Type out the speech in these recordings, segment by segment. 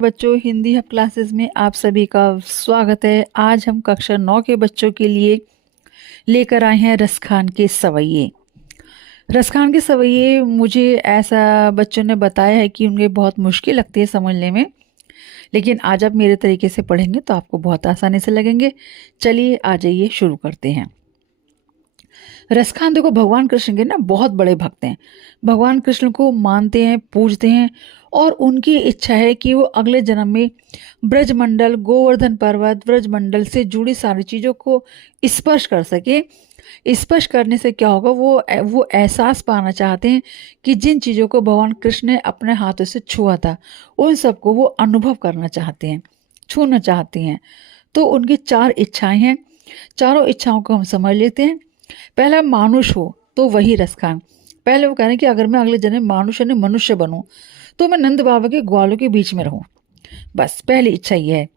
बच्चों, Hindi hub classes में आप सभी का स्वागत है। आज हम कक्षा 9 के बच्चों के लिए लेकर आए हैं रसखान के सवैये। रसखान के सवैये मुझे ऐसा बच्चों ने बताया है कि उन्हें बहुत मुश्किल लगती है समझने में, लेकिन आज आप मेरे तरीके से पढ़ेंगे तो आपको बहुत आसानी से लगेंगे। चलिए आ जाइए, शुरू करते हैं। रसखान देखो, भगवान कृष्ण के ना बहुत बड़े भक्त हैं। भगवान कृष्ण को मानते हैं, पूजते हैं और उनकी इच्छा है कि वो अगले जन्म में ब्रजमंडल, गोवर्धन पर्वत, ब्रजमंडल से जुड़ी सारी चीज़ों को स्पर्श कर सके। स्पर्श करने से क्या होगा, वो एहसास पाना चाहते हैं कि जिन चीज़ों को भगवान कृष्ण ने अपने हाथों से छुआ था उन सबको वो अनुभव करना चाहते हैं, छूना चाहते हैं। तो उनकी 4 इच्छाएं हैं। चारों इच्छाओं को हम समझ लेते हैं। पहला, मानुष हो तो वही रसखान। पहले वो कह रहे हैं कि अगर मैं अगले जन्म में मानुष यानी मनुष्य बनूं तो मैं नंद बाबा के ग्वालों के बीच में रहूं। बस पहली इच्छा ये है।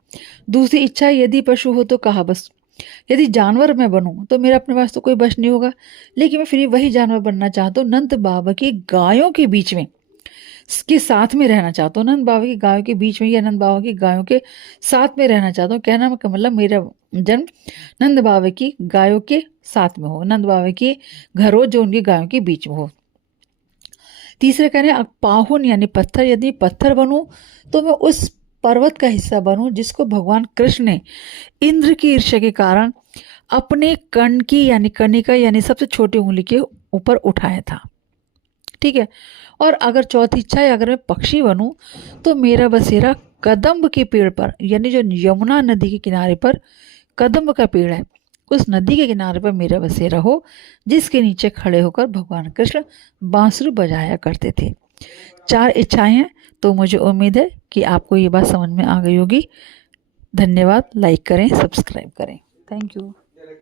दूसरी इच्छा, यदि पशु हो तो कहा बस। यदि जानवर मैं बनूं तो मेरा अपने पास तो कोई बस नहीं होगा, लेकिन मैं फिर वही जानवर बनना चाहता हूँ, नंद बाबा की गायों के बीच में, के साथ में रहना चाहता हूँ। नंद बाबा की गायों के बीच में या नंद बाबा की गायों के साथ में रहना चाहता हूँ। कहना का मतलब मेरा जन्म नंद बाबा की गायों के साथ में हो, नंद बाबा के घर हो जो उनकी गायों के बीच में हो। तीसरे कह रहे हैं पाहुन यानी पत्थर। यदि पत्थर बनूं तो मैं उस पर्वत का हिस्सा बनूं जिसको भगवान कृष्ण ने इंद्र की ईर्ष्या के कारण अपने कण की यानी कणिका यानी सबसे छोटी उंगली के ऊपर उठाया था। ठीक है। और अगर चौथी इच्छा है, अगर मैं पक्षी बनूं तो मेरा बसेरा कदम्ब के पेड़ पर, यानी जो यमुना नदी के किनारे पर कदम्ब का पेड़ है, उस नदी के किनारे पर मेरा बसेरा हो, जिसके नीचे खड़े होकर भगवान कृष्ण बांसुरी बजाया करते थे। 4 इच्छाएं हैं। तो मुझे उम्मीद है कि आपको ये बात समझ में आ गई होगी। धन्यवाद। लाइक करें, सब्सक्राइब करें। Thank you.